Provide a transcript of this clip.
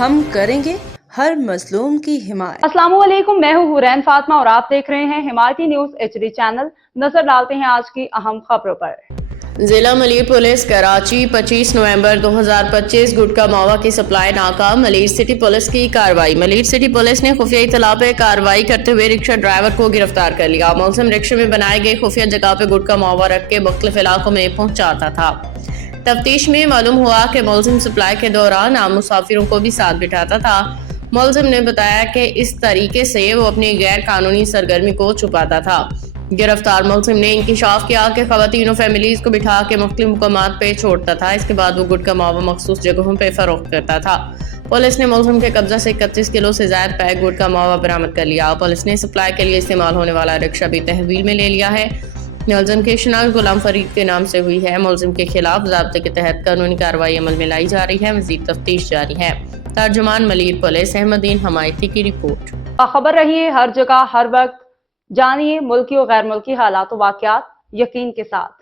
ہم کریں گے ہر مظلوم کی حمایت۔ السلام علیکم، میں ہوں حورین فاطمہ اور آپ دیکھ رہے ہیں حمایتی نیوز HD چینل۔ نظر ڈالتے ہیں آج کی اہم خبروں پر۔ ضلع ملیر پولیس کراچی 25 نومبر 2025 گٹکا موا کی سپلائی ناکام، ملیر سٹی پولیس کی کارروائی۔ ملیر سٹی پولیس نے خفیہ اطلاع پہ کارروائی کرتے ہوئے رکشہ ڈرائیور کو گرفتار کر لیا۔ ملزم رکشے میں بنائے گئے خفیہ جگہ پہ گٹکا موا رکھ کے مختلف علاقوں میں پہنچاتا تھا۔ تفتیش میں معلوم ہوا کہ ملزم سپلائی کے دوران عام مسافروں کو بھی ساتھ بٹھاتا تھا۔ ملزم نے بتایا کہ اس طریقے سے وہ اپنی غیر قانونی سرگرمی کو چھپاتا تھا۔ گرفتار ملزم نے انکشاف کیا کہ خواتین و فیملیز کو بٹھا کے مختلف مقامات پہ چھوڑتا تھا۔ اس کے بعد وہ گٹکا موا مخصوص جگہوں پہ فروخت کرتا تھا۔ پولیس نے ملزم کے قبضہ سے 31 کلو سے زائد پیک گٹکا موا برآمد کر لیا۔ پولیس نے سپلائی کے لیے استعمال ہونے والا رکشہ بھی تحویل میں لے لیا ہے۔ ملزم کی شناخت غلام فرید کے نام سے ہوئی ہے۔ ملزم کے خلاف ضابطے کے تحت قانونی کارروائی عمل میں لائی جا رہی ہے۔ مزید تفتیش جاری ہے۔ ترجمان ملیر پولیس احمدین حمایتی کی رپورٹ۔ باخبر رہیے ہر جگہ ہر وقت، جانیے ملکی و غیر ملکی حالات و واقعات یقین کے ساتھ۔